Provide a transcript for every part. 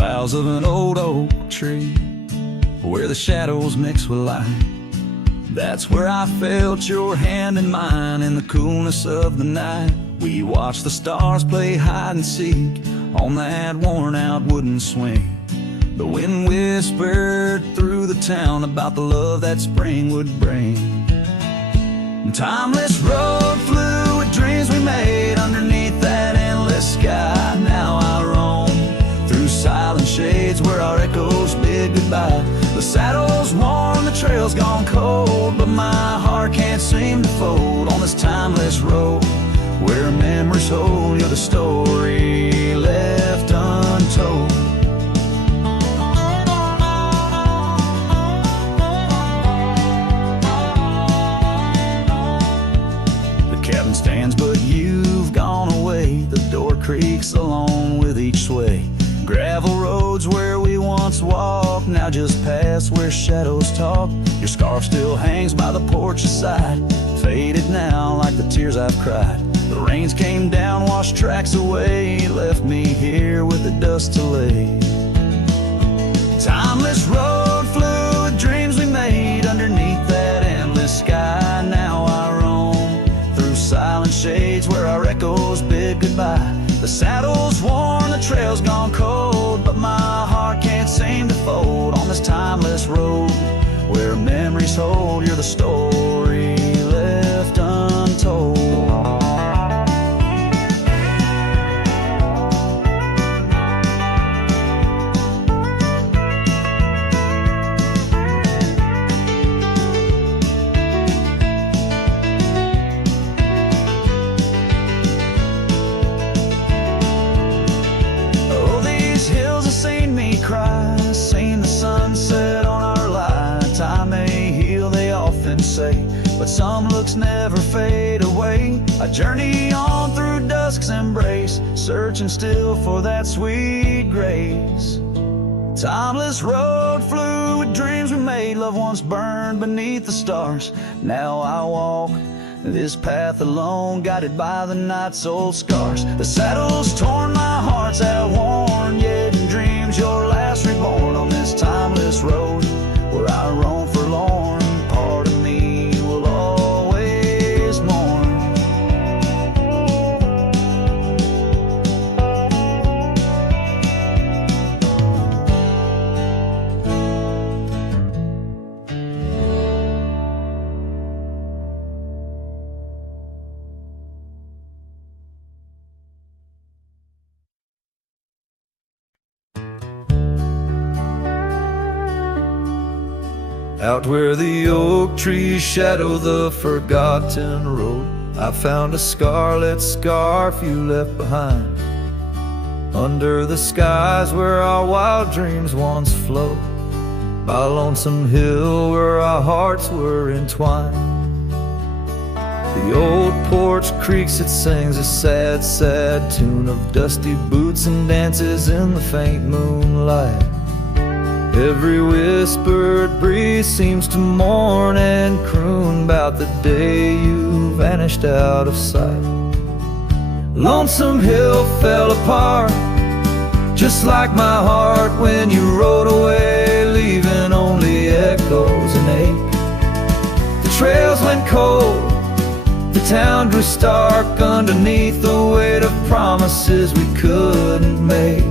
boughs of an old oak tree, where the shadows mix with light. That's where I felt your hand in mine in the coolness of the night. We watched the stars play hide and seek on that worn out wooden swing. The wind whispered through the town about the love that spring would bring. Timeless road flew with dreams we made underneath that endless sky. Now I roam through silent shades where our echoes bid goodbye. The saddle's worn, the trail's gone cold, but my heart can't seem to fold on this timeless road where memories hold. You're the story left untold. Cabin stands, but you've gone away. The door creaks along with each sway. Gravel roads where we once walked now just pass where shadows talk. Your scarf still hangs by the porch's side, faded now like the tears I've cried. The rains came down, washed tracks away, left me here with the dust to lay. Timeless road flew with dreams we made underneath that endless sky. Now I roam through silent shades where our echoes bid goodbye. The saddle's worn, the trail's gone cold, but my heart can't seem to fold on this timeless road where memories hold. You're the story left untold. Seen the sunset on our line. Time may heal, they often say, but some looks never fade away. I journey on through dusk's embrace, searching still for that sweet grace. Timeless road flew with dreams we made. Love once burned beneath the stars. Now I walk this path alone, guided by the night's old scars. The saddle's torn, my heart's outworn, yet in dreams your last reborn on this timeless road where I roam forlorn. Part of me will always mourn. Out where the oak trees shadow the forgotten road, I found a scarlet scarf you left behind. Under the skies where our wild dreams once flowed, by a lonesome hill where our hearts were entwined. The old porch creaks, it sings a sad, sad tune of dusty boots and dances in the faint moonlight. Every whispered breeze seems to mourn and croon about the day you vanished out of sight. Lonesome Hill fell apart, just like my heart when you rode away, leaving only echoes and ache. The trails went cold, the town grew stark underneath the weight of promises we couldn't make.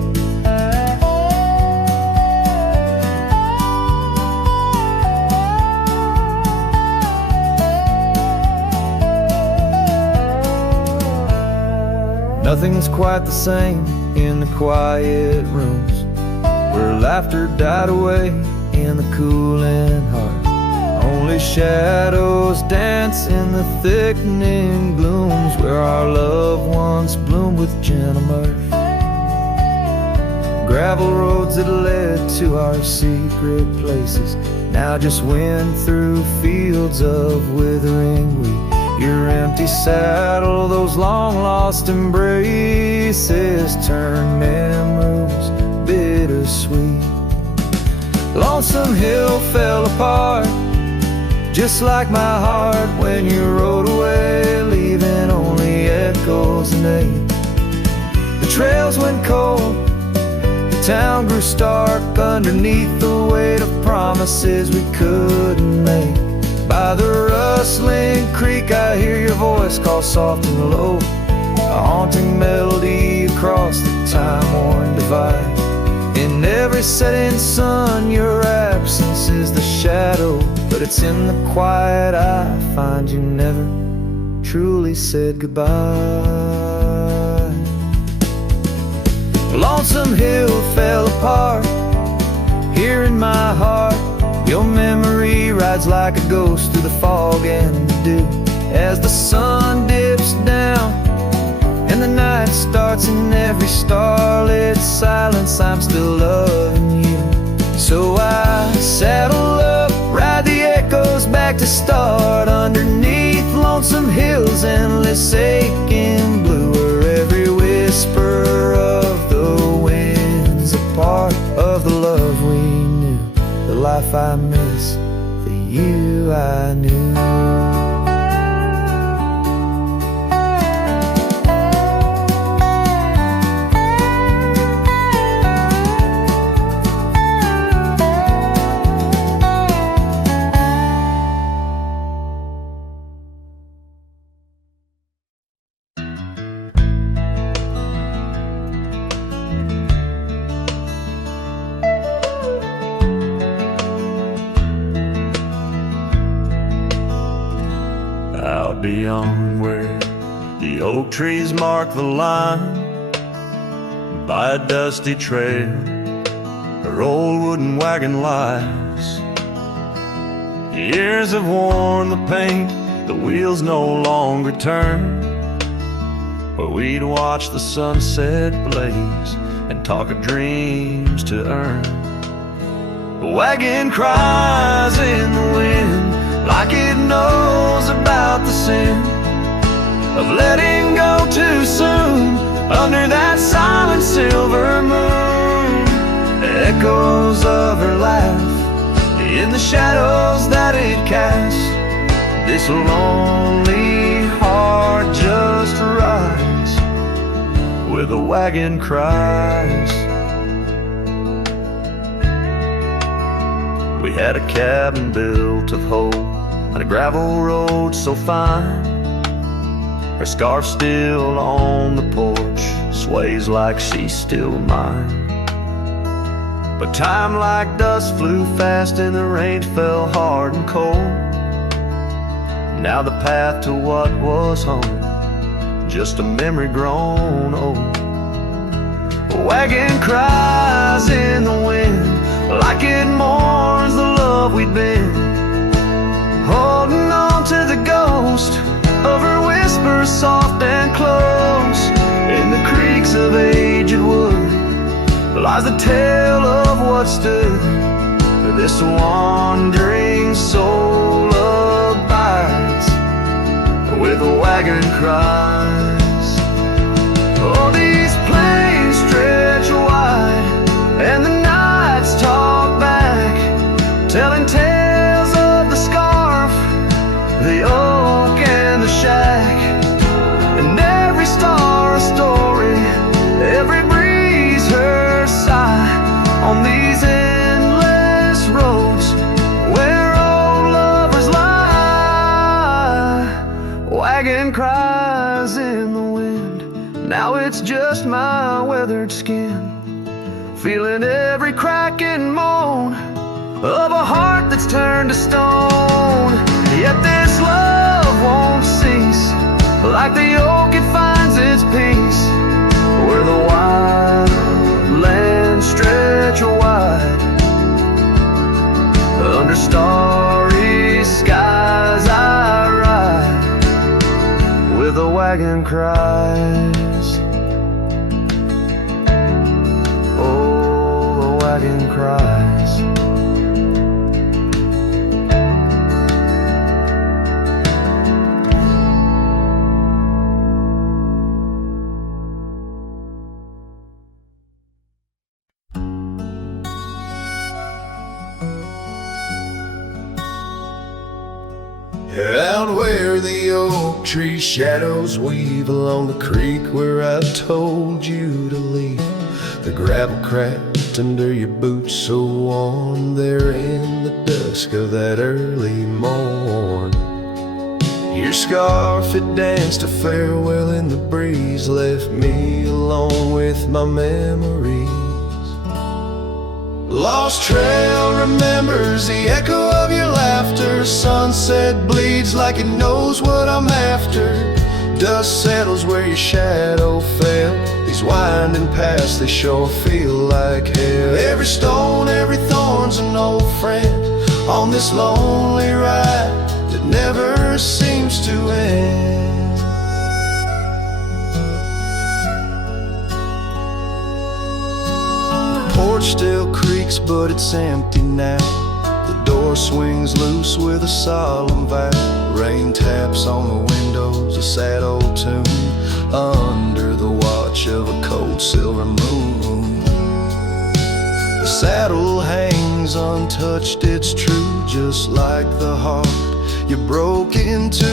Nothing's quite the same in the quiet rooms where laughter died away in the cooling heart. Only shadows dance in the thickening glooms where our love once bloomed with gentle mirth. Gravel roads that led to our secret places now just went through fields of withering wheat. Your empty saddle, those long-lost embraces turn memories bittersweet. Lonesome Hill fell apart, just like my heart when you rode away, leaving only echoes and ache. The trails went cold, the The town grew stark underneath the weight of promises we couldn't make. By the rustling creek I hear your voice call soft and low, a haunting melody across the time-worn divide. In every setting sun your absence is the shadow, but it's in the quiet I find you never truly said goodbye. Lonesome Hill fell apart here in my heart. Your memory rides like a ghost through the fog and the dew. As the sun dips down and the night starts, in every starlit silence I'm still loving you. So I saddle up, ride the echoes back to start, underneath lonesome hills, endless aching blue, where every whisper of the wind's a part of the love we knew, the life I miss, the you I knew. Out beyond where the oak trees mark the line, by a dusty trail her old wooden wagon lies. Years have worn the paint, the wheels no longer turn, where we'd watch the sunset blaze and talk of dreams to earn. The wagon cries in the wind like it knows about the sin of letting go too soon under that silent silver moon. Echoes of her laugh in the shadows that it cast. This lonely heart just rides where the wagon cries. We had a cabin built of hope on a gravel road so fine. Her scarf still on the porch sways like she's still mine. But time like dust flew fast and the rain fell hard and cold. Now the path to what was home, just a memory grown old. A wagon cries in the wind like it mourns the love we'd been, holding on to the ghost of her whisper soft and close. In the creaks of aged wood lies the tale of what stood for this wandering soul abides where the wagon cries. Oh, these plains stretch wide and the nights talk back, telling tales of the scarf, the oak and the shack, and every star a story, every breeze her sigh, on these endless roads where old lovers lie. Wagon cries in the wind, now it's just my weathered skin, feeling every crack and moan of a heart that's turned to stone. Yet this love won't cease, like the oak it finds its peace where the wild lands stretch wide. Under starry skies I ride where the wagon cries. Oh, the wagon cries. Out where the oak tree shadows weave along the creek where I told you to leave, the gravel cracks shirt under your boots so warm there in the dusk of that early morn. Your scarf, it danced a farewell in the breeze, left me alone with my memories. Lost trail remembers the echo of your laughter. Sunset bleeds like it knows what I'm after. Dust settles where your shadow fell. These winding paths, they sure feel like hell. Every stone, every thorn's an old friend on this lonely ride that never seems to end. The porch still creaks, but it's empty now. The door swings loose with a solemn vow. Rain taps on the windows, a sad old tune, under the watch of a cold silver moon. The saddle hangs untouched, it's true, just like the heart you broke into.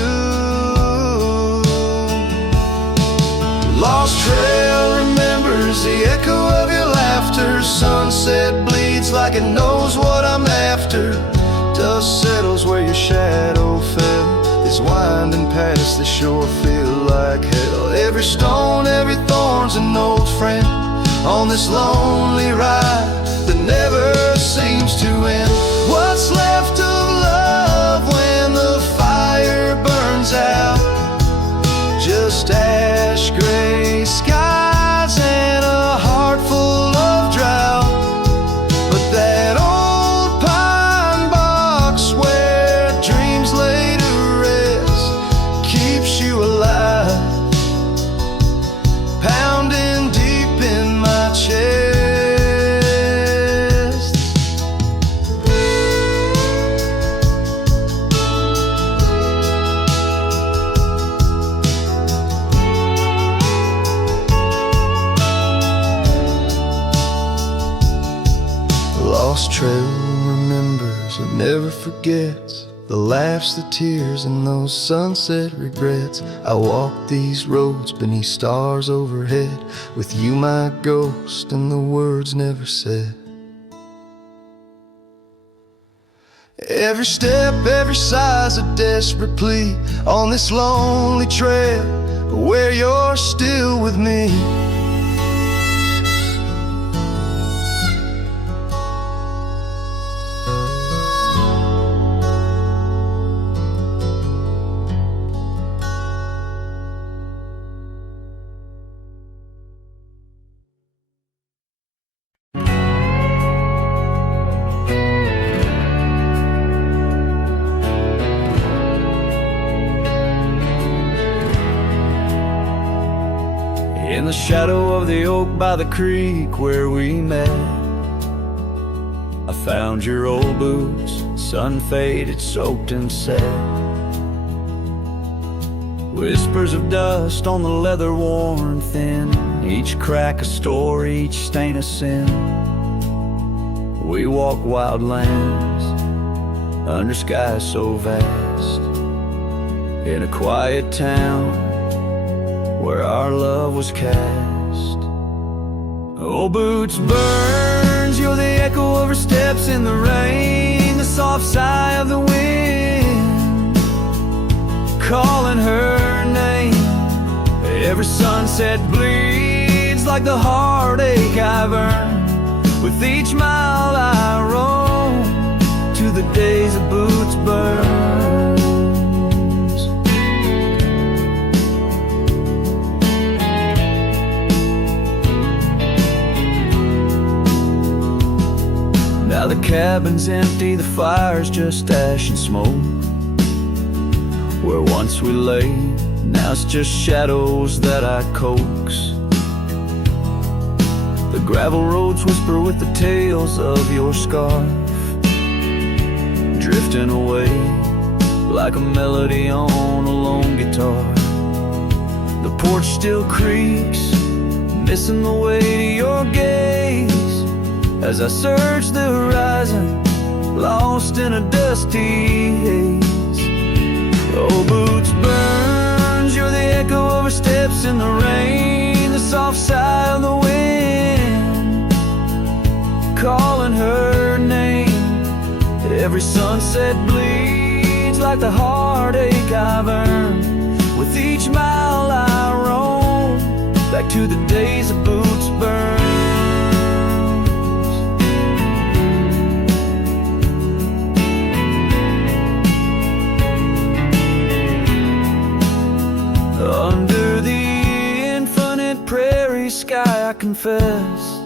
Lost trail remembers the echo of your laughter. Sunset bleeds like it knows what I'm after. Dust settles where your shadow fell. These winding paths, they sure feel like hell. Every stone, every thorn's an old friend on this lonely ride that never seems to end. What's left of love when the fire burns out? Just ash gray skies and a heart full of drought. But that old pine box where dreams lay to rest keeps you alive, pounding deep in my chest. Lost trail remembers and never forgets the laughs, the tears, and those sunset regrets. I walk these roads beneath stars overhead, with you my ghost and the words never said. Every step, every sigh's a desperate plea on this lonely trail, but where you're still with me. In the shadow of the oak by the creek where we met, I found your old boots, sun faded, soaked and set. Whispers of dust on the leather worn thin, each crack a story, each stain a sin. We walk wild lands under skies so vast, in a quiet town where our love was cast. Old boots burns, you're the echo of her steps in the rain, the soft sigh of the wind calling her name. Every sunset bleeds like the heartache I've earned. With each mile I roam to the days of boots burn. Now the cabin's empty, the fire's just ash and smoke. Where once we lay, now it's just shadows that I coax. The gravel roads whisper with the tales of your scarf, drifting away like a melody on a lone guitar. The porch still creaks, missing the way to your gaze, as I search the horizon, lost in a dusty haze. Old boots burns, you're the echo of her steps in the rain, the soft sigh of the wind Every sunset bleeds like the heartache I've earned. With each mile I roam back to the days of boots burned. Under the infinite prairie sky I confess,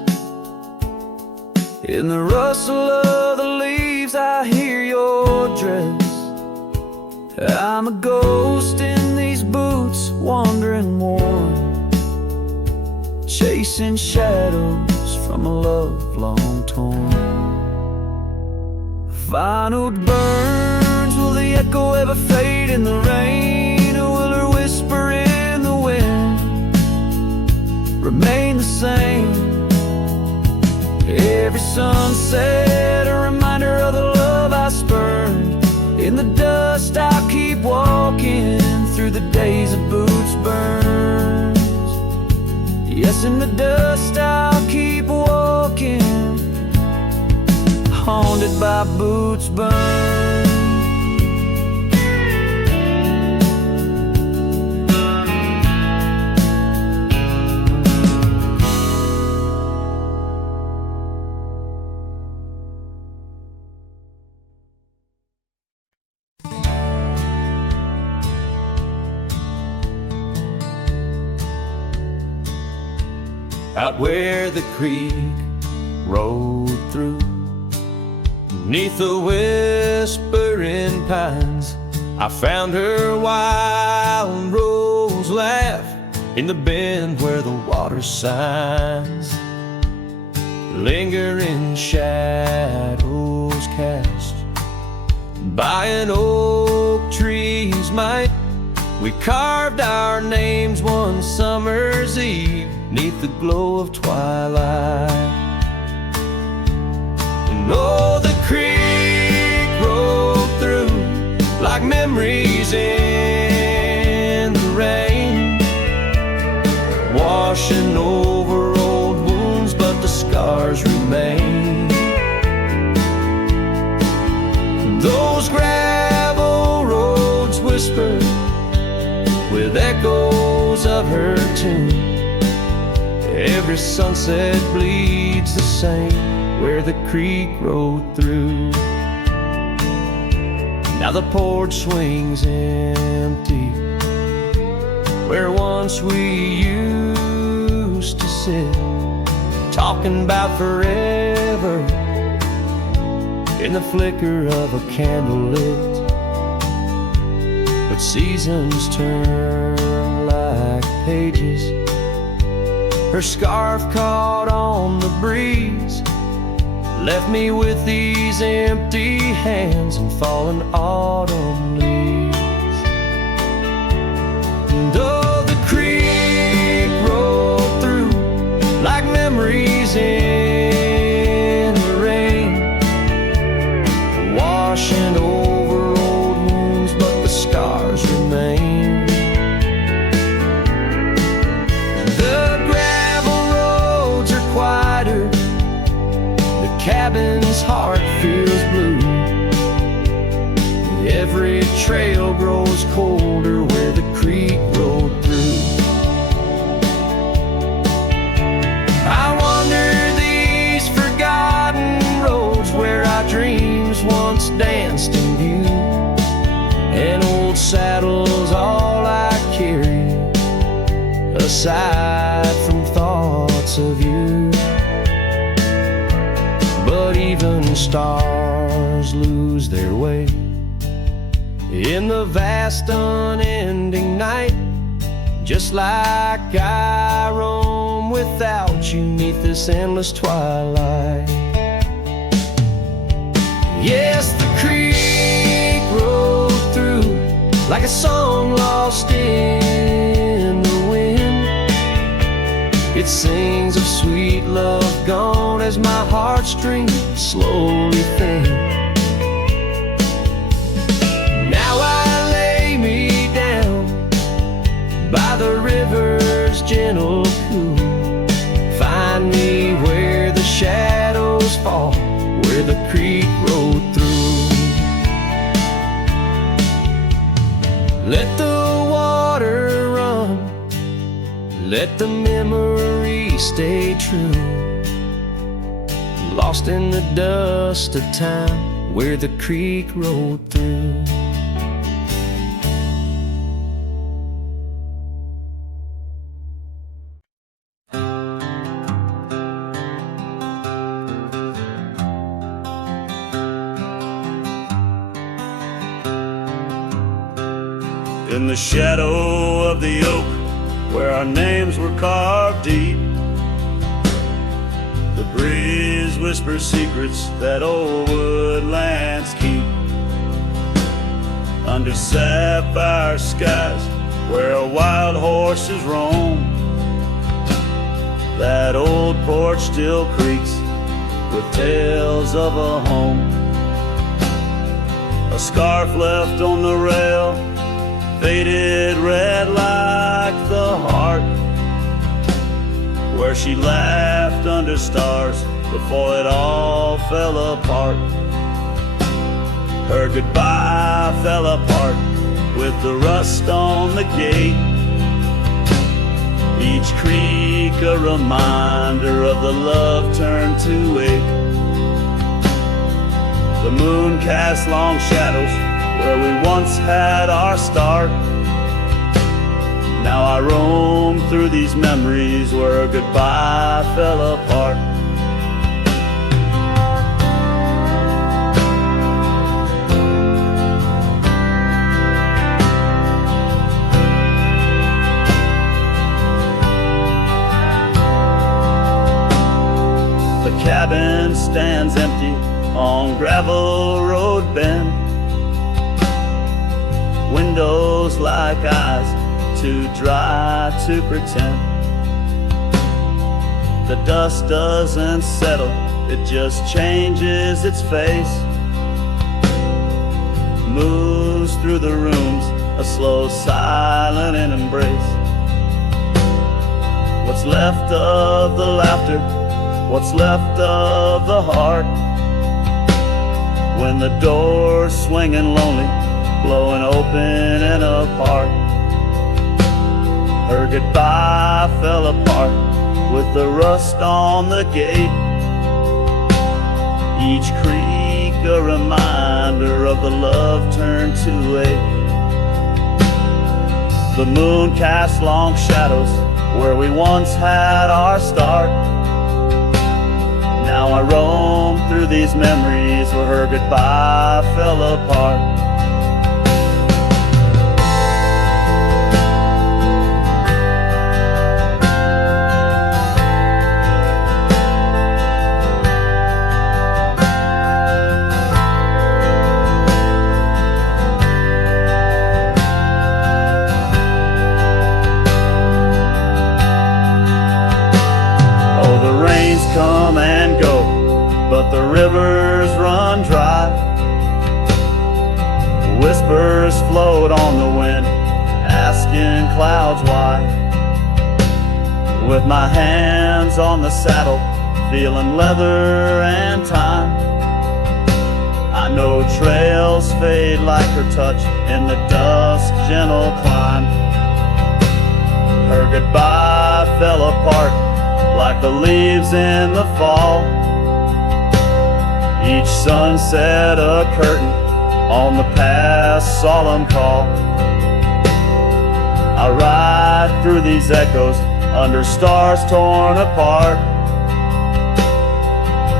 in the rustle of the leaves I hear your dress. I'm a ghost in these boots, wandering worn, chasing shadows from a love long torn. Vinyl burns, will the echo ever fade in the rain? Or will her whisper in the wind remain the same? Every sunset, a reminder of the love I spurned. In the dust I'll keep walking through the days of boots burns. Yes, in the dust I'll keep walking, haunted by boots burns. Out where the creek rode through, neath the whispering pines, I found her wild rose laugh in the bend where the water sighs. Lingering shadows cast by an oak tree's might, we carved our names one summer's eve, 'neath the glow of twilight. And oh, the creek rolled through like memories in the rain, washing over old wounds, but the scars remain. Those gravel roads whisper with echoes of her tune. Every sunset bleeds the same where the creek rode through. Now the porch swings empty where once we used to sit, talking about forever in the flicker of a candle lit. But seasons turn like pages, her scarf caught on the breeze, left me with these empty hands and fallen autumn leaves. And oh, the creek rolled through like memories in the rain, washing over old wounds, but the scars remain. Cabin's heart feels blue. Every trail grows colder where the creek rolled through. I wander these forgotten roads where our dreams once danced in view. An old saddle's all I carry, aside from thoughts of you. But even stars lose their way in the vast unending night, just like I roam without you 'neath this endless twilight. Yes, the creek rolled through like a song lost in the wind. It sings of sweet love gone as my heartstrings slowly thin. Now I lay me down by the river's gentle cool. Find me where the shadows fall, where the creek rode through. Let the water run, let the memory stay true, lost in the dust of time where the creek rolled through. In the shadow of the oak, where our names were carved deep, the breeze whispers secrets that old woodlands keep. Under sapphire skies, where wild horses roam, that old porch still creaks with tales of a home. A scarf left on the rail, faded red like the heart where she laughed under stars before it all fell apart. Her goodbye fell apart with the rust on the gate, each creak a reminder of the love turned to ache. The moon cast long shadows where we once had our start. Now I roam through these memories where goodbye fell apart. The cabin stands empty on gravel road bend, windows like eyes, too dry to pretend. The dust doesn't settle, it just changes its face, moves through the rooms, a slow, silent embrace. What's left of the laughter, what's left of the heart, when the door's swinging lonely, blowing open and apart. Her goodbye fell apart with the rust on the gate, each creak a reminder of the love turned to ache. The moon casts long shadows where we once had our start. Now I roam through these memories where her goodbye fell apart. Come and go, but the rivers run dry. Whispers float on the wind, asking clouds why. With my hands on the saddle, feeling leather and time, I know trails fade like her touch in the dusk gentle climb. Her goodbye fell apart like the leaves in the fall. Each sunset a curtain on the past solemn call. I ride through these echoes under stars torn apart,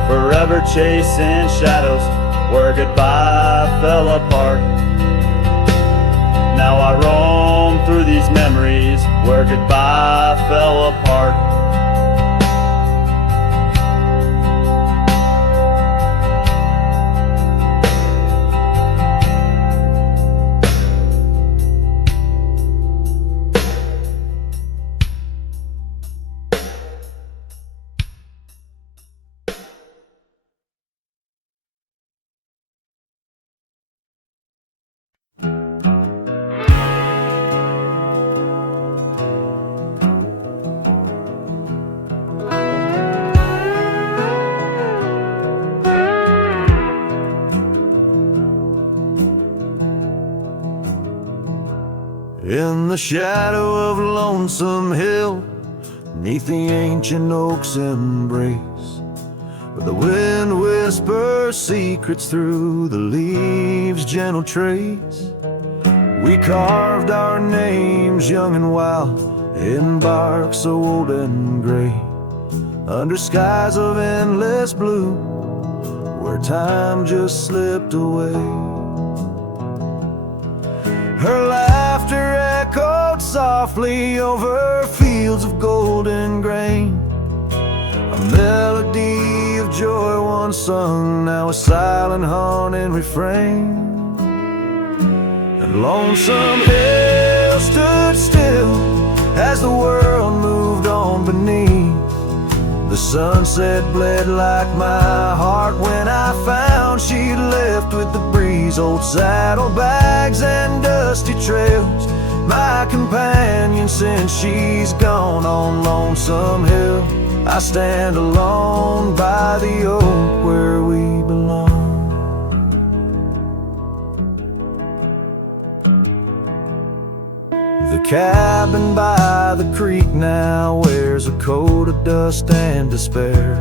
forever chasing shadows where goodbye fell apart. Now I roam through these memories where goodbye fell apart. In the shadow of Lonesome Hill, 'neath the ancient oak's embrace, where the wind whispers secrets through the leaves' gentle trace, we carved our names young and wild in bark so old and gray, under skies of endless blue, where time just slipped away. Her laughter echoed softly over fields of golden grain, a melody of joy once sung, now a silent haunting refrain. And Lonesome Hill stood still as the world moved on beneath. The sunset bled like my heart when I found she'd left with the breeze. Old saddlebags and dusty trails, my companion since she's gone. On Lonesome Hill I stand alone by the oak where we belong. The cabin by the creek now wears a coat of dust and despair.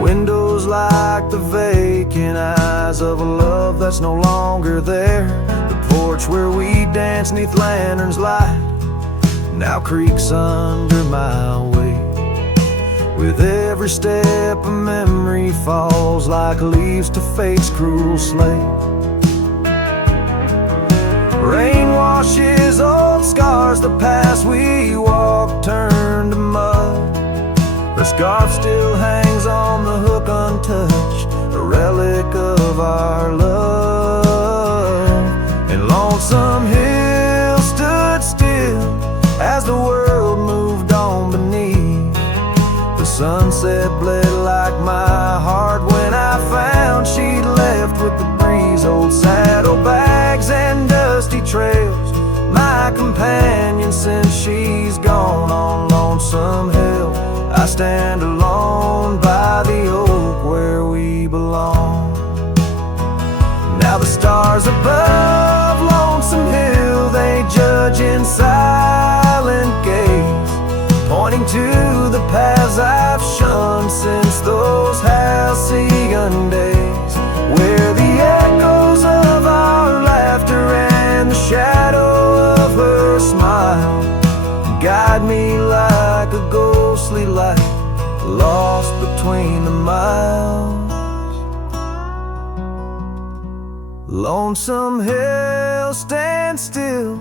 Windows like the vacant eyes of a love that's no longer there. The porch where we dance 'neath lanterns light now creaks under my weight. With every step a memory falls like leaves to fate's cruel slate. Rain washes old scars, the past we walked turned to mud. Her scarf still hangs on the hook untouched, a relic of our love. And Lonesome Hill stood still as the world moved on beneath. The sunset bled like my heart when I found she'd left with the breeze. Old saddlebags and dusty trails, my companion since she's gone. On Lonesome Hill I stand alone by the oak where we belong. Now the stars above Lonesome Hill, they judge in silent gaze, pointing to the paths I've shunned since those halcyon days, where the echoes of our laughter and the shadow of her smile guide me like a ghostly light lost between the miles. Lonesome Hill stands still,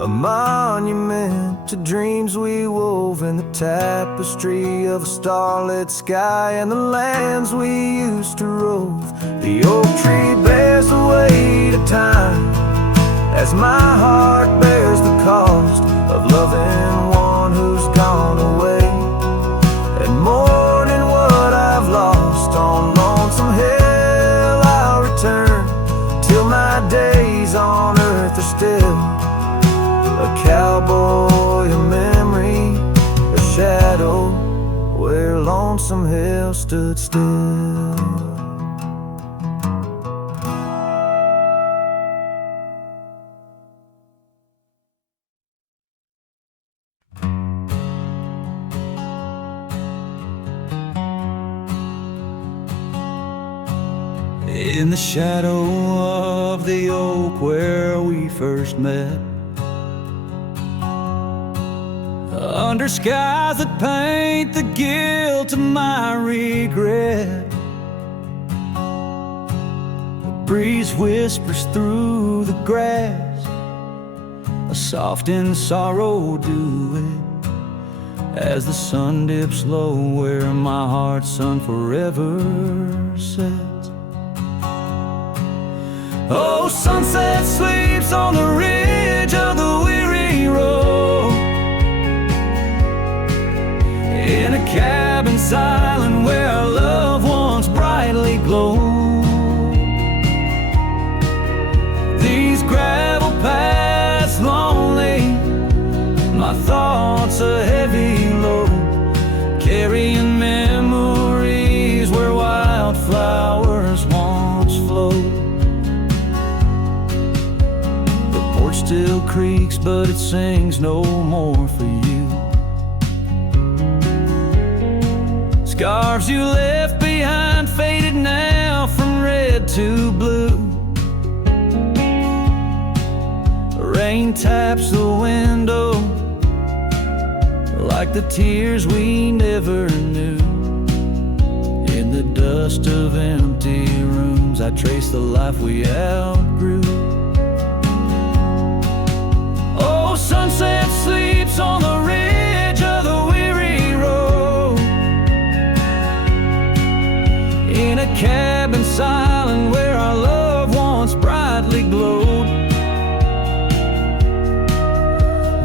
a monument to dreams we wove in the tapestry of a starlit sky and the lands we used to rove. The oak tree bears the weight of time as my heart bears the cost of loving one who's gone away and mourning what I've lost. On Lonesome Hill I'll return till my days on earth are still a cowboy, a memory, a shadow where Lonesome Hill stood still. In the shadow of the oak where we first met, under skies that paint the guilt of my regret, the breeze whispers through the grass, a soft in sorrow duet, as the sun dips low where my heart's sun forever sets. Oh, sunset sleeps on the ridge of the weary road, in a cabin silent where our love once brightly glowed. These gravel paths lonely, my thoughts a heavy load, carrying memories where wildflowers once flowed. porch still creaks, but it sings no more for you. Scarves you left behind, faded now from red to blue. Rain taps the window like the tears we never knew. In the dust of empty rooms, I trace the life we outgrew. Oh, sunset sleeps on the ridge of the weary road, in a cabin silent where our love once brightly glowed.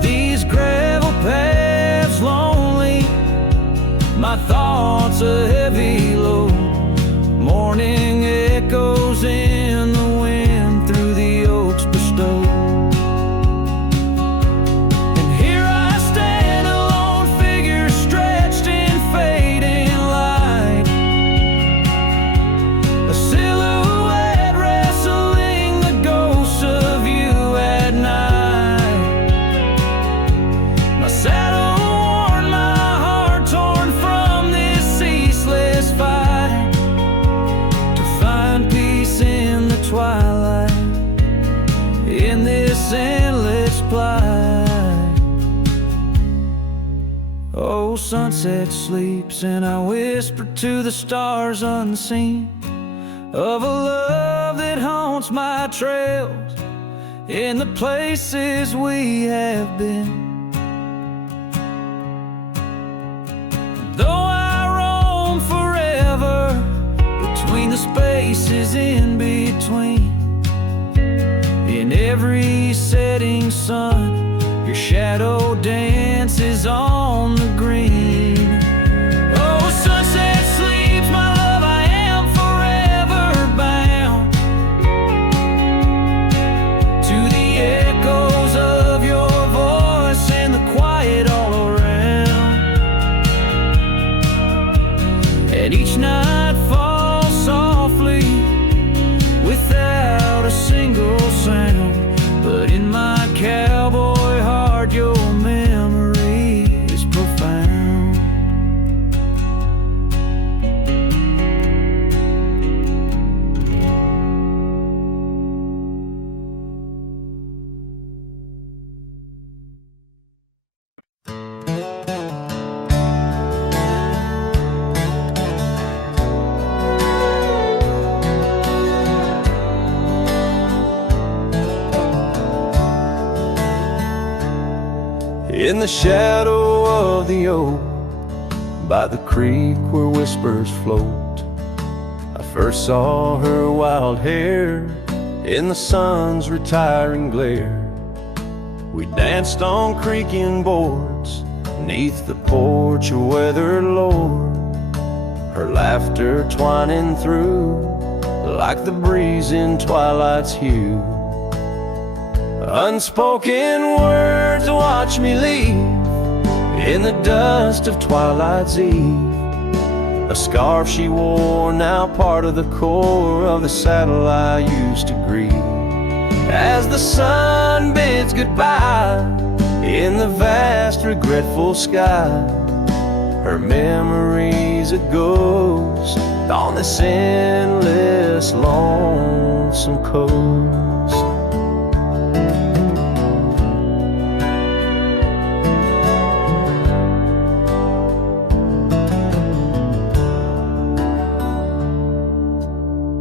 These gravel paths lonely, my thoughts a heavy load. Morning echoes in the wind through the oaks bestowed. And here I stand, a lone figure stretched in fading light, a silhouette wrestling the ghosts of you at night. My saddle worn, my heart torn from this ceaseless fight, to find peace in the twilight, in this endless plight. Oh, sunset sleeps and I whisper to the stars unseen of a love that haunts my trails in the places we have been. Though I roam forever between the spaces in between, in every setting sun, your shadow dances on the green. Oh, sunset sleeps, my love, I am forever bound to the echoes of your voice and the quiet all around. And each night falls softly without a single sound, but in my cowboy heart your memory is profound. In the shadow of the oak, by the creek where whispers float, I first saw her wild hair in the sun's retiring glare. We danced on creaking boards neath the porch of weathered lore, her laughter twining through like the breeze in twilight's hue. Unspoken words watch me leave in the dust of twilight's eve. A scarf she wore, now part of the core of the saddle I used to grieve. As the sun bids goodbye in the vast regretful sky, her memory's a ghost on this endless lonesome coast.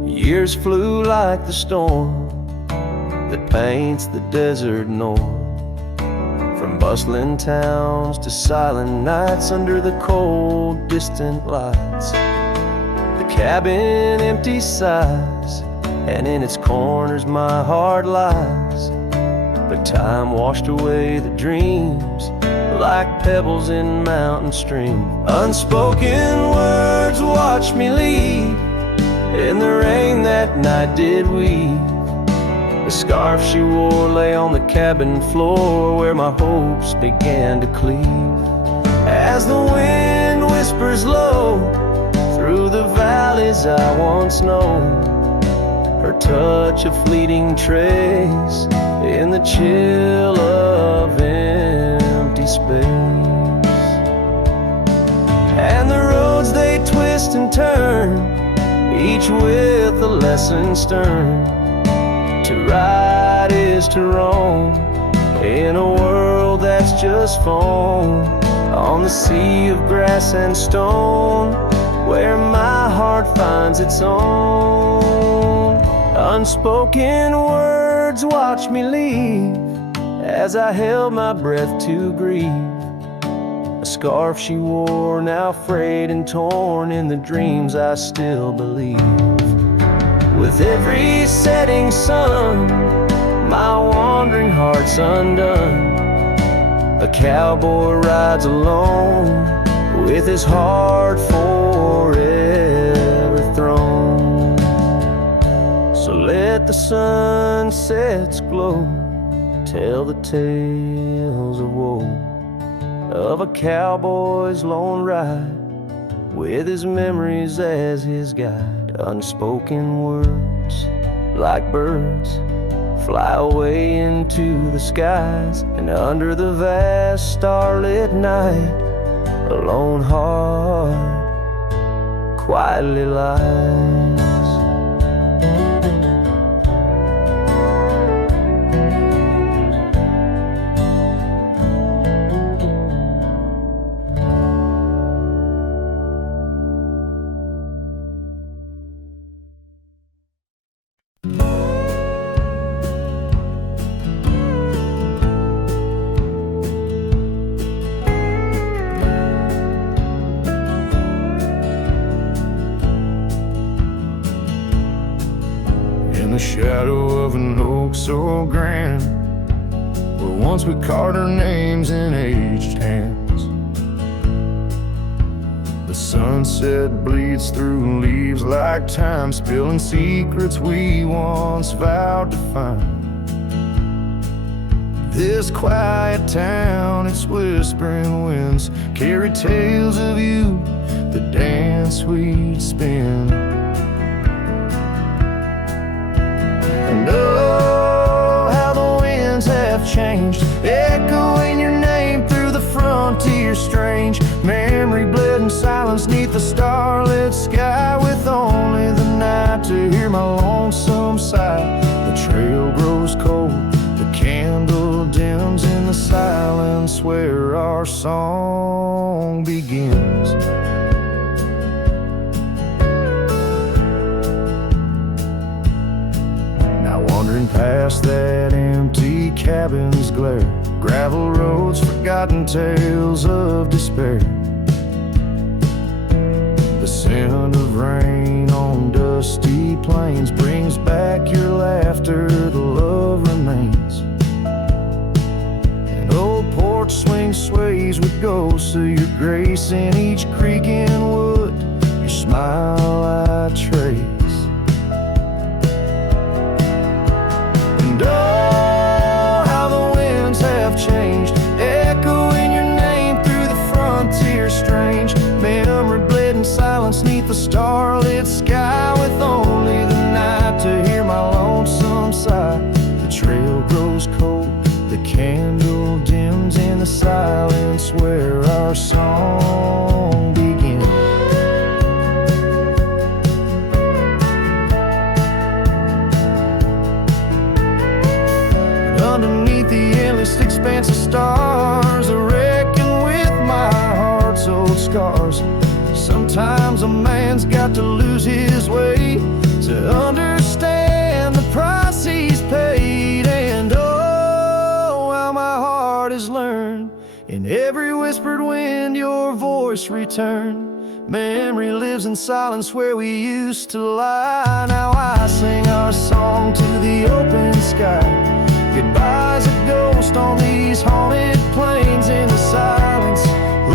Years flew like the storm that paints the desert north, from bustling towns to silent nights under the cold, distant lights. The cabin empty sighs, and in its corners my heart lies. But time washed away the dreams like pebbles in mountain streams. Unspoken words watch me leave in the rain that night did weave. The scarf she wore lay on the cabin floor where my hopes began to cleave. As the wind whispers low through the valleys I once known, her touch a fleeting trace in the chill of empty space. And the roads they twist and turn, each with a lesson stern. To right is to wrong, in a world that's just foam, on the sea of grass and stone, where my heart finds its own. Unspoken words watch me leave, as I held my breath to grieve. A scarf she wore, now frayed and torn, in the dreams I still believe. With every setting sun, my wandering heart's undone. A cowboy rides alone, with his heart forever thrown. So let the sunsets glow, tell the tales of woe, of a cowboy's lone ride, with his memories as his guide. Unspoken words, like birds, fly away into the skies, and under the vast starlit night, a lone heart quietly lies. In the shadow of an oak so grand, where once we carved our names in aged hands, the sunset bleeds through leaves like time, spilling secrets we once vowed to find. This quiet town, its whispering winds carry tales of you, the dance we'd spin. And oh, how the winds have changed, echoing your name through the frontier strange. Memory bled in silence neath the starlit sky, with only the night to hear my lonesome sigh. The trail grows cold, the candle dims in the silence where our song begins. Wandering past that empty cabin's glare, gravel roads, forgotten tales of despair. The scent of rain on dusty plains brings back your laughter, the love remains. An old porch swing sways with ghosts of your grace, in each creaking wood your smile I trace. And oh, how the winds have changed, echoing your name through the frontier strange. Memory bled in silence neath the starlit sky, with only the night to hear my lonesome sigh. The trail grows cold, the candle dims in the silence where our song begins. Underneath the endless expanse of stars, I reckon with my heart's old scars. Sometimes a man's got to lose his way to understand the price he's paid. And oh, how my heart has learned, in every whispered wind your voice returned. Memory lives in silence where we used to lie. Now I sing our song to the open sky. Goodbye's a ghost on these haunted plains. In the silence,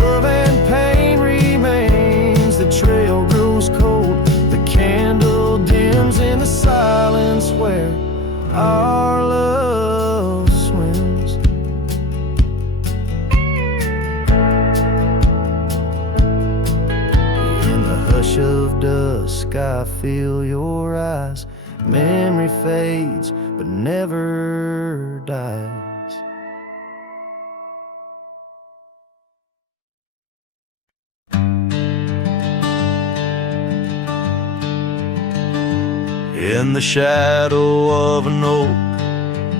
love and pain remains. The trail grows cold, the candle dims in the silence where our love swims. In the hush of dusk, I feel your eyes Memory fades but never dies. In the shadow of an oak,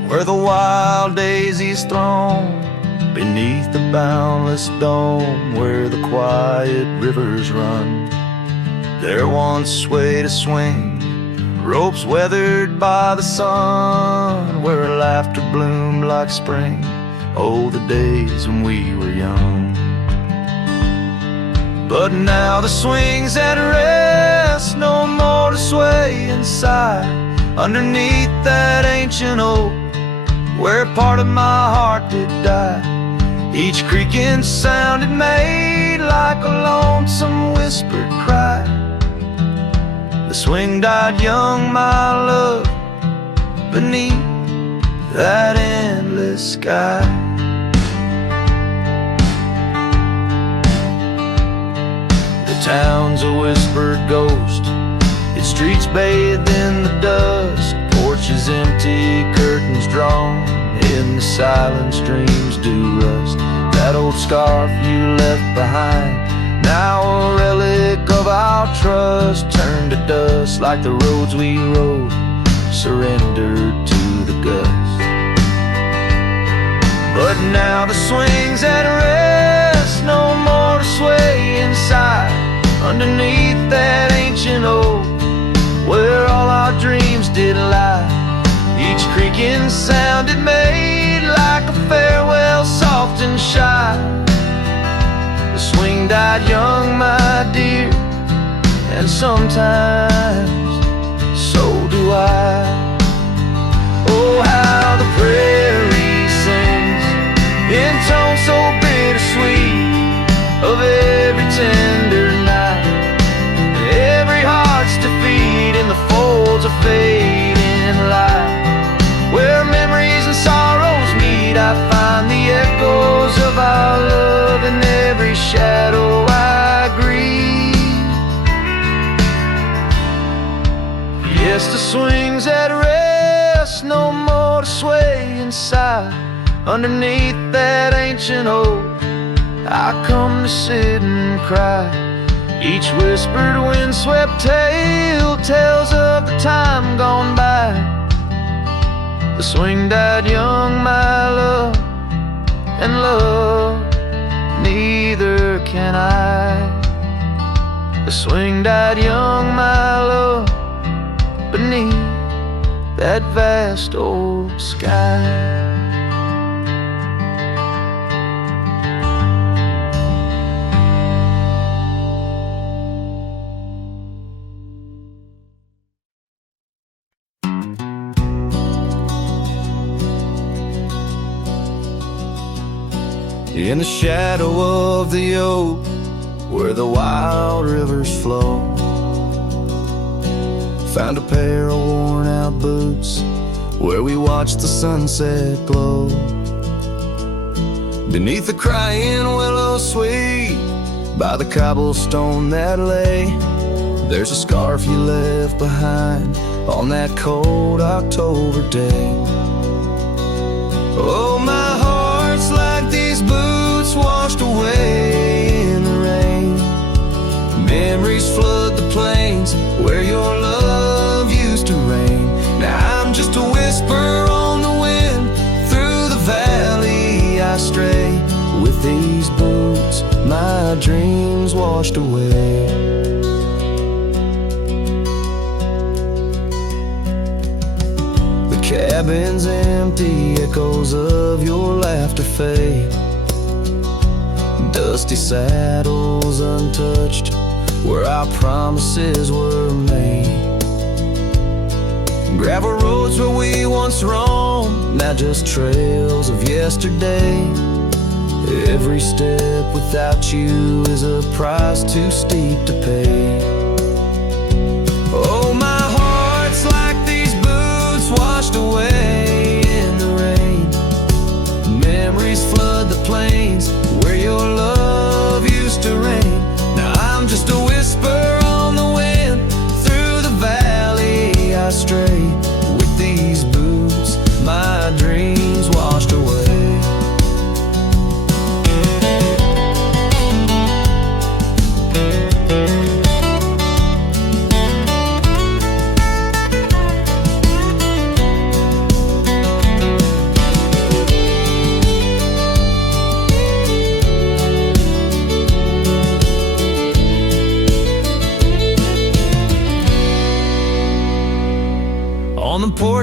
where the wild daisies throng, beneath the boundless dome, where the quiet rivers run, there once swayed a swing, ropes weathered by the sun, where laughter bloomed like spring. Oh, the days when we were young. But now the swing's at rest, no more to sway inside, underneath that ancient oak, where part of my heart did die. Each creaking sound it made like a lonesome whispered cry. The swing died young, my love, beneath that endless sky. The town's a whispered ghost, its streets bathed in the dust, porches empty, curtains drawn, in the silence dreams do rust. That old scarf you left behind, now a relic of our trust, turned to dust like the roads we rode, surrendered to the gust. But now the swing's at rest, no more to sway inside, underneath that ancient oak, where all our dreams did lie. Each creaking sound it made like a farewell, soft and shy. The swing died young, my dear, and sometimes so do I. Oh, how the prairie sings in tones so bittersweet of every tender night, every heart's defeat in the folds of fading light. Where memories and sorrows meet, I find the echoes of our love in every shadow I grieve. Yes, the swing's at rest, no more to sway inside, underneath that ancient oak, I come to sit and cry. Each whispered windswept tale tells of the time gone by. The swing died young, my love, and love neither can I. The swing died young, my love, beneath that vast old sky. In the shadow of the oak, where the wild rivers flow, found a pair of worn out boots, where we watched the sunset glow. Beneath the crying willow sweet, by the cobblestone that lay, there's a scarf you left behind on that cold October day. Oh, my heart's like these boots washed away in the rain. Memories flood the plains where your love used to reign. Now I'm just a whisper on the wind, through the valley I stray. With these boots my dreams washed away. The cabin's empty, echoes of your laughter fade. Dusty saddles untouched, where our promises were made. Gravel roads where we once roamed, now just trails of yesterday. Every step without you is a price too steep to pay. Oh, my heart's like these boots washed away in the rain. Memories flood the plains where your love used to reign. Now I'm just a whisper on the wind, through the valley I stray.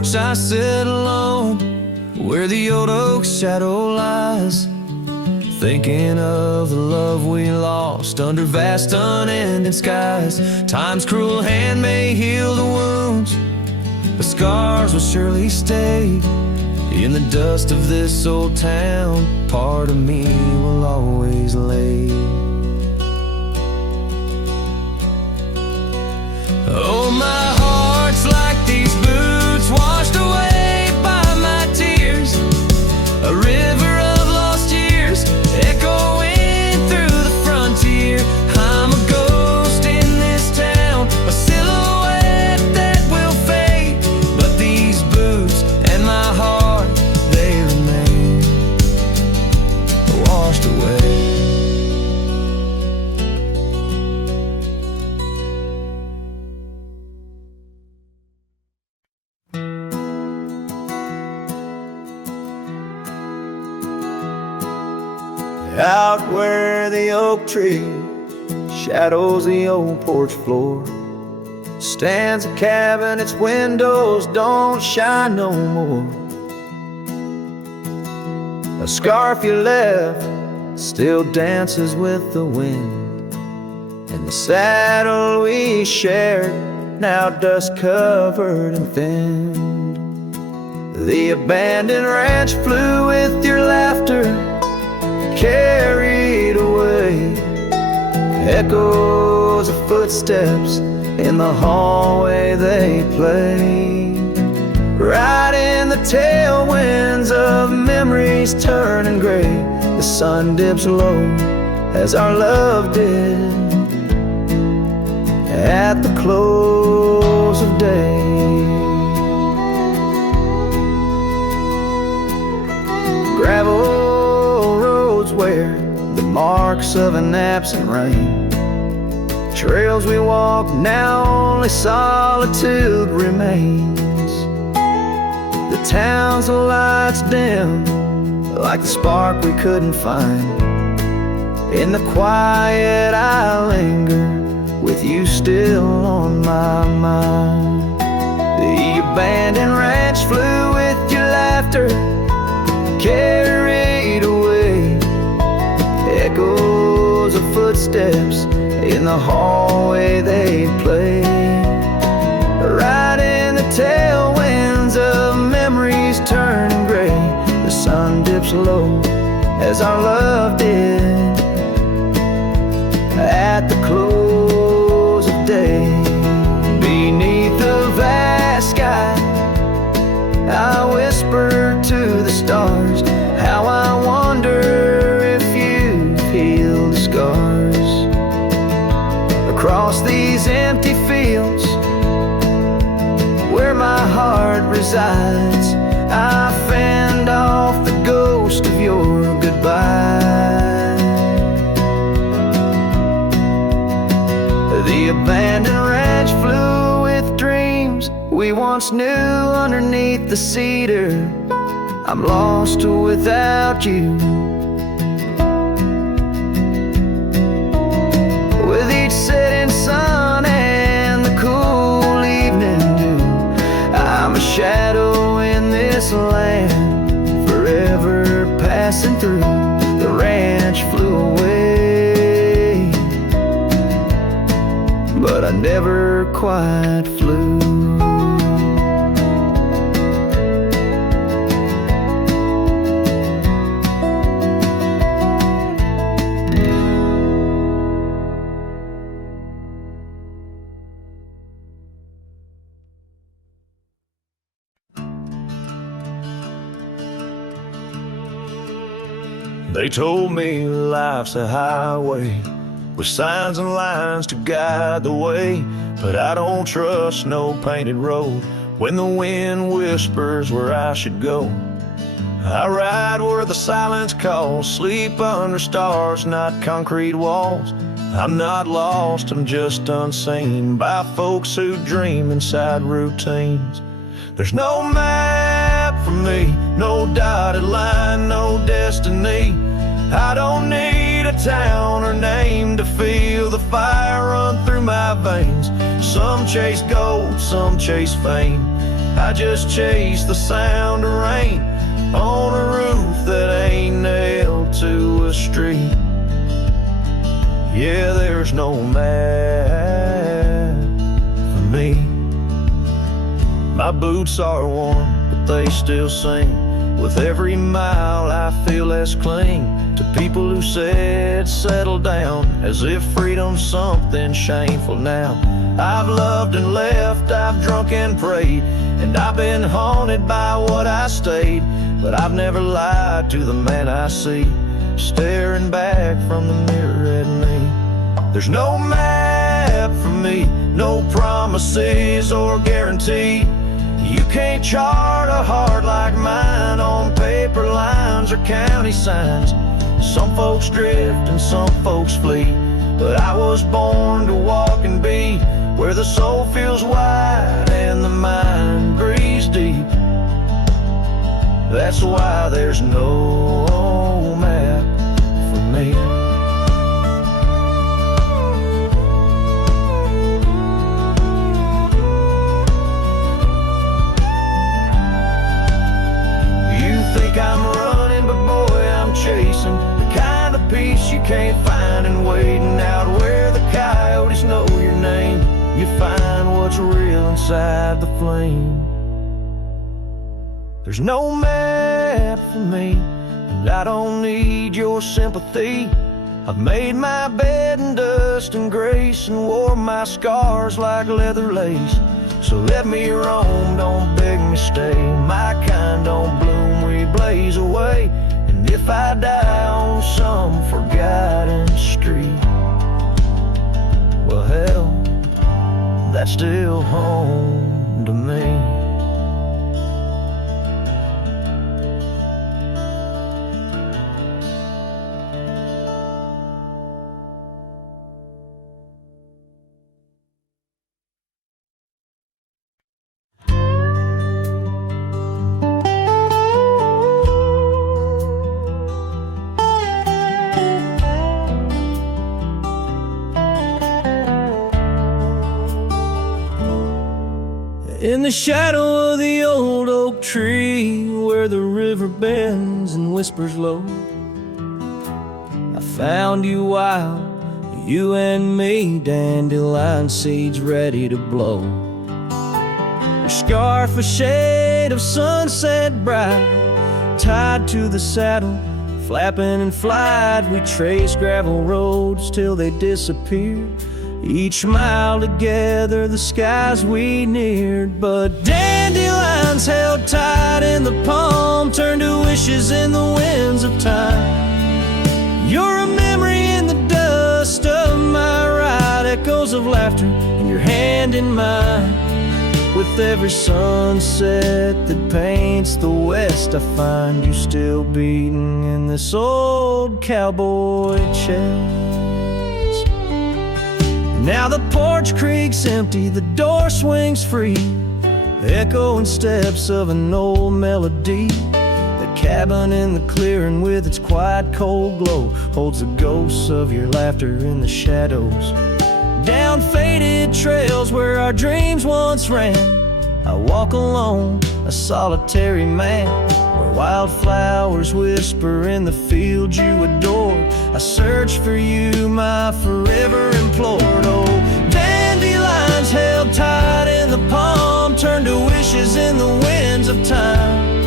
porch I sit alone, where the old oak's shadow lies, thinking of the love we lost under vast unending skies. Time's cruel hand may heal the wounds, but scars will surely stay. In the dust of this old town, part of me will always lay. Oh, my heart's like these boots washed away by my tears, a river of lost years echoing through the frontier. I'm a ghost in this town, a silhouette that will fade, but these boots and my heart, they remain washed away. Out where the oak tree shadows the old porch floor, stands a cabin, its windows don't shine no more. A scarf you left still dances with the wind, and the saddle we shared, now dust covered and thinned. The abandoned ranch flew with your laughter, carried away. Echoes of footsteps in the hallway they play. Right in the tailwinds of memories turning gray, the sun dips low as our love did at the close of day. Gravel roads where the marks of an absent rain, trails we walk, now only solitude remains. The town's lights dim like the spark we couldn't find. In the quiet I linger, with you still on my mind. The abandoned ranch flew with your laughter, carried away. Echoes of footsteps in the hallway they play. Right in the tailwinds of memories turning gray, the sun dips low as our love did at the close of day. Beneath the vast sky I whisper to the stars, how I wonder if you've healed the scars. Across these empty fields where my heart resides, I fend off the ghost of your goodbye. The abandoned ranch flew with dreams we once knew underneath the cedar. I'm lost without you. With each setting sun and the cool evening dew, I'm a shadow in this land, forever passing through. The ranch flew away, but I never quite flew. They told me life's a highway with signs and lines to guide the way, but I don't trust no painted road when the wind whispers where I should go. I ride where the silence calls, sleep under stars, not concrete walls. I'm not lost, I'm just unseen by folks who dream inside routines. There's no map for me, no dotted line, no destiny. I don't need a town or name to feel the fire run through my veins. Some chase gold, some chase fame. I just chase the sound of rain on a roof that ain't nailed to a street. Yeah, there's no map for me. My boots are worn, but they still sing. With every mile I feel less cling to people who said settle down, as if freedom's something shameful now. I've loved and left, I've drunk and prayed, and I've been haunted by what I stayed. But I've never lied to the man I see, staring back from the mirror at me. There's no map for me, no promises or guarantee. You can't chart a heart like mine on paper lines or county signs. Some folks drift and some folks flee, but I was born to walk and be where the soul feels wide and the mind breathes deep. That's why there's no map for me. I'm running, but boy, I'm chasing the kind of peace you can't find in waiting out where the coyotes know your name. You find what's real inside the flame. There's no map for me, and I don't need your sympathy. I've made my bed in dust and grace and wore my scars like leather lace. So let me roam, don't beg me stay. My kind don't bloom, we blaze away. And if I die on some forgotten street, well hell, that's still home to me. In the shadow of the old oak tree, where the river bends and whispers low, I found you wild, you and me, dandelion seeds ready to blow. Your scarf a shade of sunset bright, tied to the saddle, flapping and flight. We traced gravel roads till they disappeared. Each mile together the skies we neared. But dandelions held tight in the palm turned to wishes in the winds of time. You're a memory in the dust of my ride, echoes of laughter in your hand in mine. With every sunset that paints the west, I find you still beating in this old cowboy chest. Now the porch creaks empty, the door swings free, echoing steps of an old melody. The cabin in the clearing with its quiet cold glow holds the ghosts of your laughter in the shadows. Down faded trails where our dreams once ran, I walk alone, a solitary man, where wildflowers whisper in the fields you adore. I search for you, my forever implored. Oh, dandelions held tight in the palm turned to wishes in the winds of time.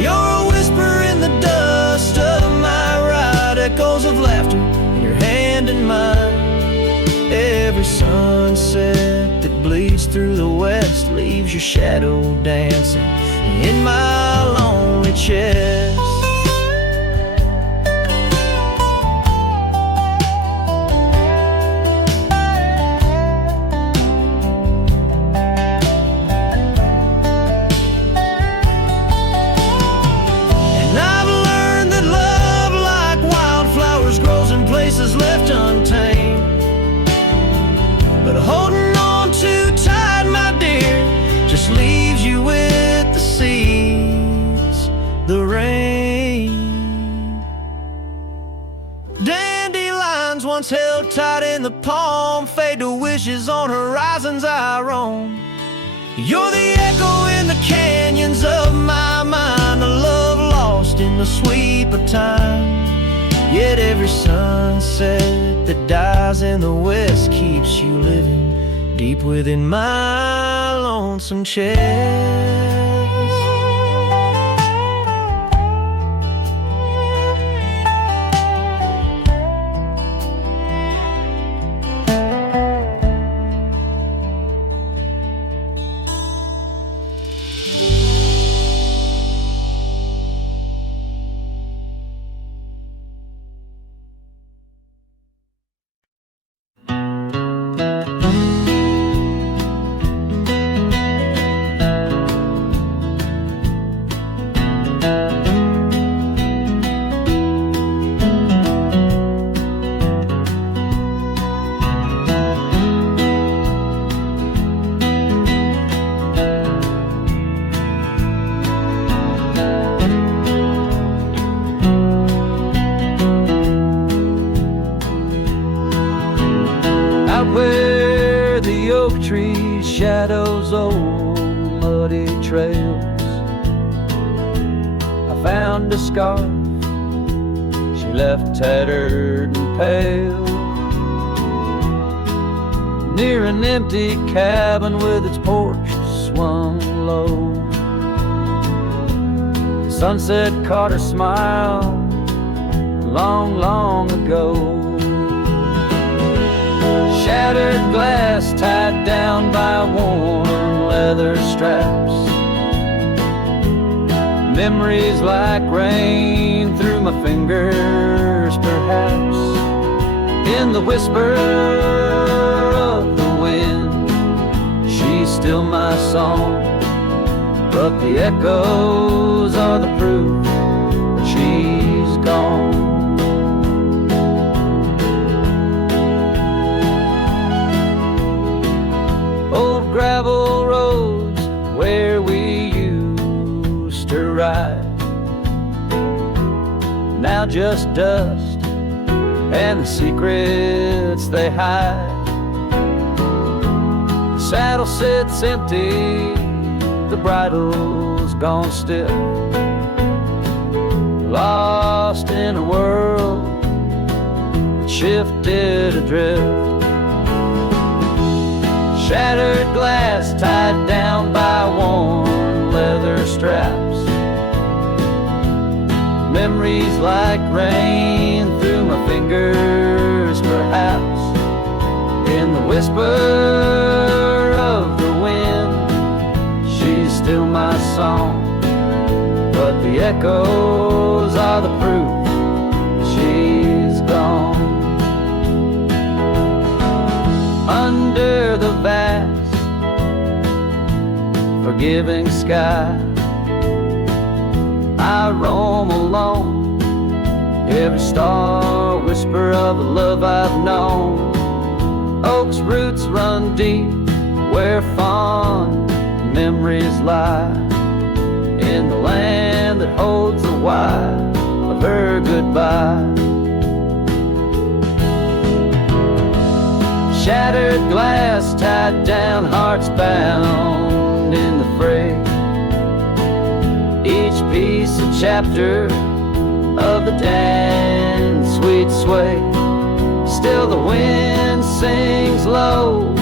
You're a whisper in the dust of my ride, echoes of laughter in your hand in mine. Every sunset that bleeds through the west leaves your shadow dancing in my lonely chest. And I've learned that love, like wildflowers, grows in places left untamed. But holding on too tight, my dear, just leaves you with the seeds, the rain. Dandelions once held tight in the palm fade to wishes on horizons I roam. You're the echo in canyons of my mind, a love lost in the sweep of time. Yet every sunset that dies in the west keeps you living deep within my lonesome chest. Shadows, old muddy trails. I found a scarf she left tattered and pale, near an empty cabin with its porch swung low. The sunset caught her smile long, long ago. Shattered glass tied down by worn leather straps, memories like rain through my fingers, perhaps. In the whisper of the wind, she's still my song, but the echoes are the proof that she's gone. Gravel roads where we used to ride, now just dust and the secrets they hide. The saddle sits empty, the bridle's gone stiff, lost in a world that shifted adrift. Shattered glass tied down by worn leather straps, memories like rain through my fingers, perhaps. In the whisper of the wind, she's still my song, but the echoes are the proof she's gone. Under the vast, forgiving sky, I roam alone, every star whisper of the love I've known. Oak's roots run deep where fond memories lie, in the land that holds the why of her goodbye. Shattered glass tied down, hearts bound in the fray, each piece a chapter of the dance sweet sway. Still the wind sings low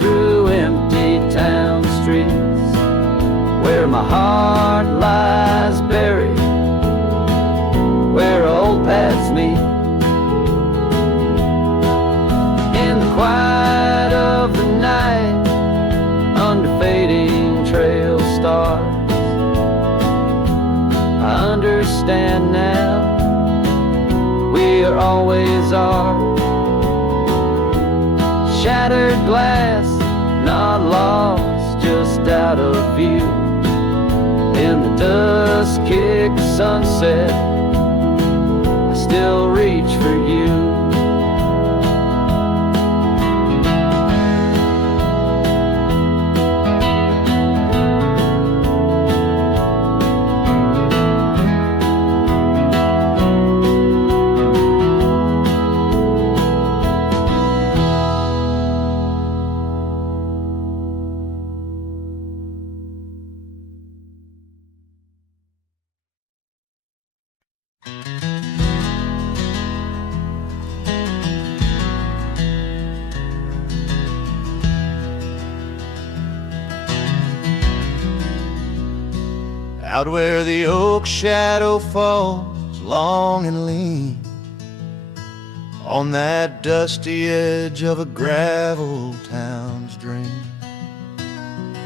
through empty town streets, where my heart lies buried, where old paths meet. In the quiet of the night, under fading trail stars, I understand now, we are always ours. Shattered glass, not lost, just out of view. In the dusk-kicked sunset, I still reach for you. out where the oak shadow falls long and lean, on that dusty edge of a gravel town's dream.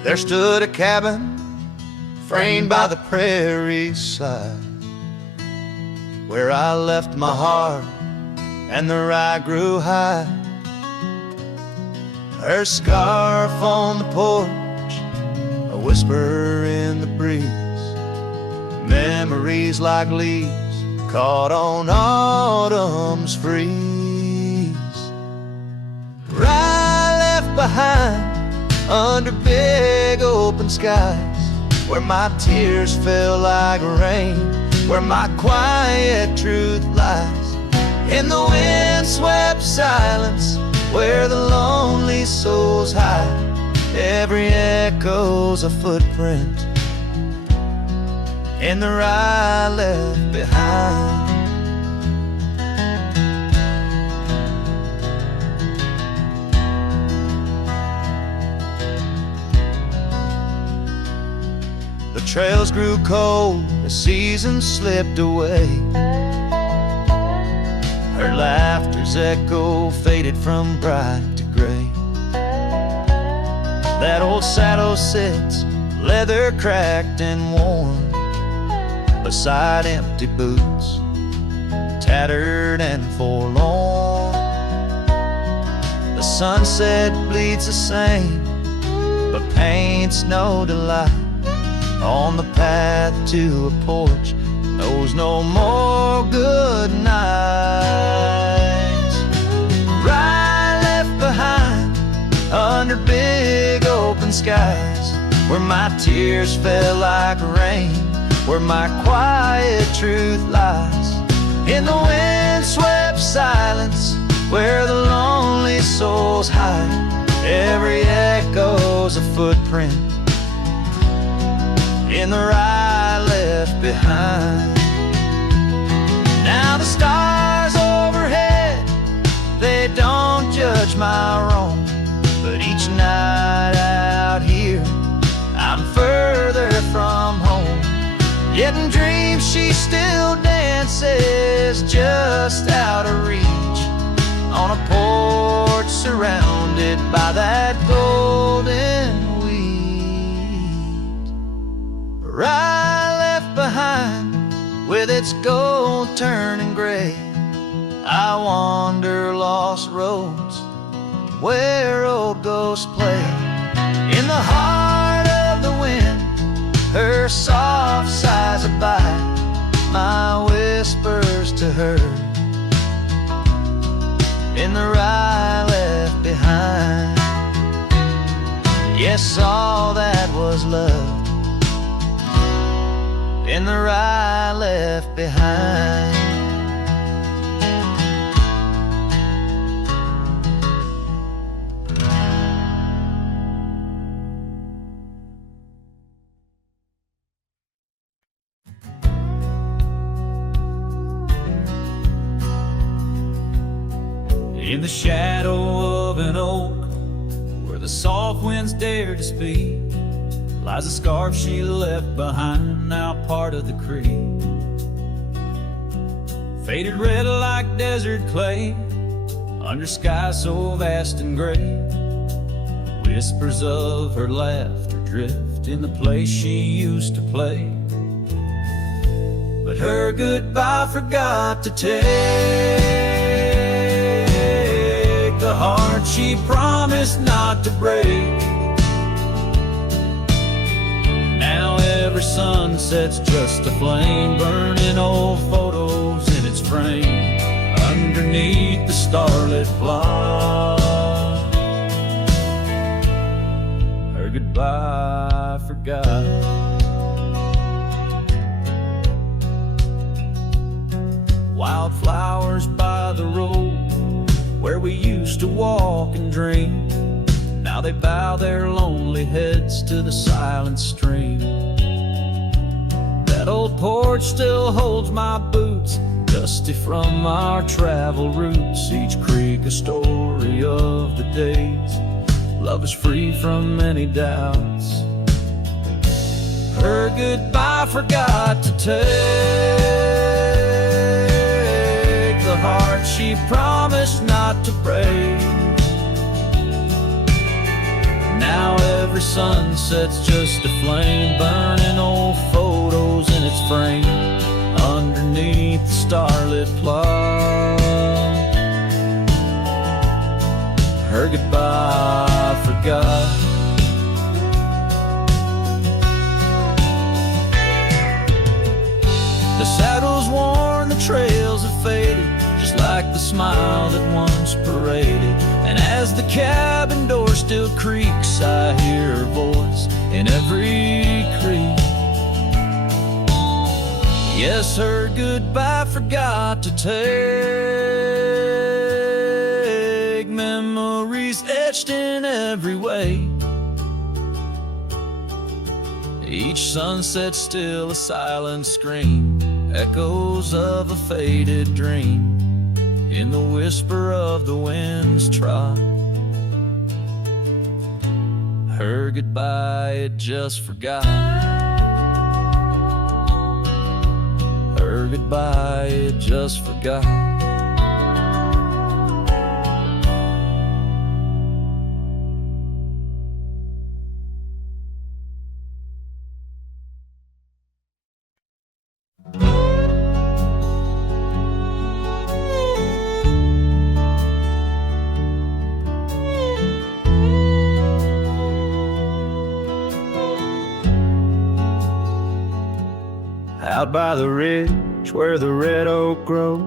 There stood a cabin framed by the prairie side, where I left my heart and the rye grew high. Her scarf on the porch, a whisper in the breeze, memories like leaves caught on autumn's freeze. Rye left behind under big open skies, where my tears fell like rain, where my quiet truth lies. In the wind-swept silence, where the lonely souls hide, every echo's a footprint in the rye left behind. The trails grew cold, the seasons slipped away. Her laughter's echo faded from bright to gray. That old saddle sits, leather cracked and worn, beside empty boots, tattered and forlorn. The sunset bleeds the same, but paints no delight on the path to a porch knows no more good nights. Rye left behind under big open skies, where my tears fell like rain, where my quiet truth lies. In the wind-swept silence, where the lonely souls hide, every echo's a footprint in the rye left behind. Now the stars overhead, they don't judge my wrong, but each night out here I'm further from home. Yet in dreams she still dances just out of reach, on a porch surrounded by that golden wheat. Rye left behind with its gold turning gray, I wander lost roads where old ghosts play. In the heart of the wind, her soft sighs abide, my whispers to her in the rye left behind. Yes, all that was love in the rye left behind. In the shadow of an oak, where the soft winds dare to speak, lies a scarf she left behind, now part of the creek. Faded red like desert clay, under skies so vast and gray. Whispers of her laughter drift in the place she used to play. But her goodbye forgot to take the heart she promised not to break. Now every sunset's just a flame, burning old photos in its frame, underneath the starlit plot. Her goodbye forgot. Wildflowers by the road, where we used to walk and dream, now they bow their lonely heads to the silent stream. That old porch still holds my boots, dusty from our travel routes. Each creek a story of the days love is free from any doubts. Her goodbye forgot to take the heart she promised not to break. Now every sunset's just a flame, burning old photos in its frame underneath the starlit plot. Her goodbye forgot. The saddle's worn, the trails have faded, just like the smile that once paraded. And as the cabin door still creaks, I hear her voice in every creak. Yes, her goodbye forgot to take memories etched in every way. Each sunset still a silent scream, echoes of a faded dream in the whisper of the wind's trot. Her goodbye it just forgot. Her goodbye it just forgot. Out by the ridge where the red oak grows,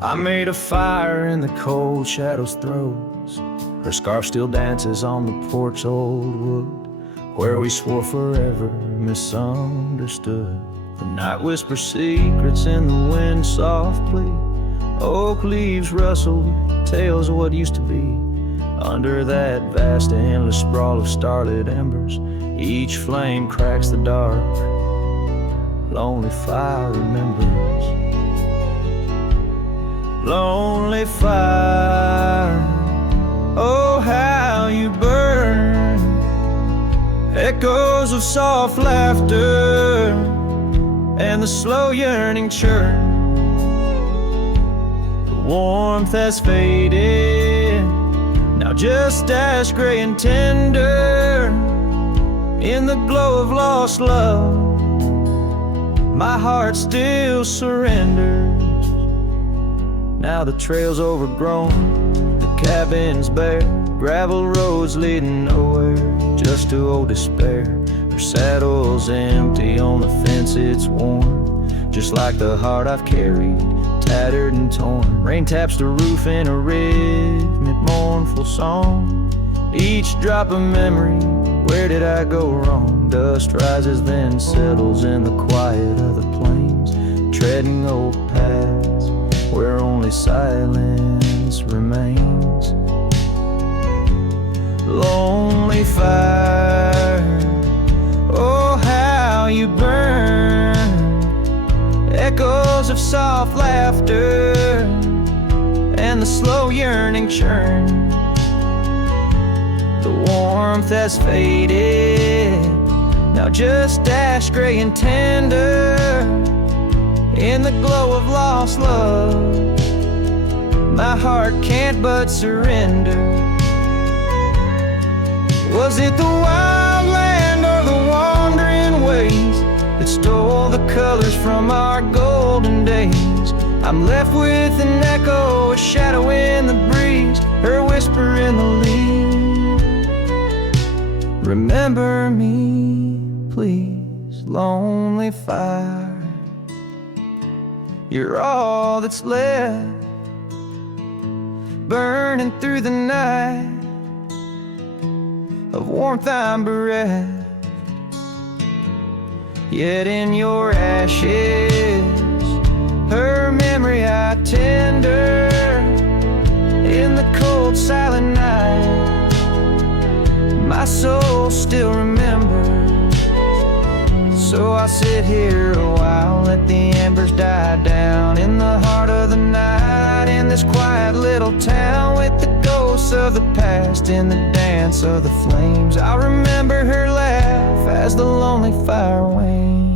I made a fire in the cold shadows throes. Her scarf still dances on the porch old wood, where we swore forever misunderstood. The night whispers secrets in the wind softly. Oak leaves rustle, tales of what used to be. Under that vast endless sprawl of starlit embers, each flame cracks the dark. Lonely fire remembers. Lonely fire, oh how you burn. Echoes of soft laughter and the slow yearning churn. The warmth has faded, now just ash gray and tender. In the glow of lost love, my heart still surrenders. Now the trail's overgrown, the cabin's bare, gravel roads leading nowhere, just to old despair. Her saddle's empty, on the fence it's worn, just like the heart I've carried, tattered and torn. Rain taps the roof in a rhythmic, mournful song. Each drop of memory, where did I go wrong? Dust rises then settles in the quiet of the plains, treading old paths where only silence remains. Lonely fire, oh how you burn. Echoes of soft laughter and the slow yearning churn. The warmth has faded, now just ash gray and tender. In the glow of lost love, my heart can't but surrender. Was it the wild land or the wandering ways that stole the colors from our golden days? I'm left with an echo, a shadow in the breeze, her whisper in the leaves. Remember me, please, lonely fire. You're all that's left, burning through the night. Of warmth I'm bereft, yet in your ashes, her memory I tender. In the cold silent night, my soul still remembers. So I sit here a while, let the embers die down. In the heart of the night, in this quiet little town, with the ghosts of the past in the dance of the flames. I remember her laugh as the lonely fire wanes.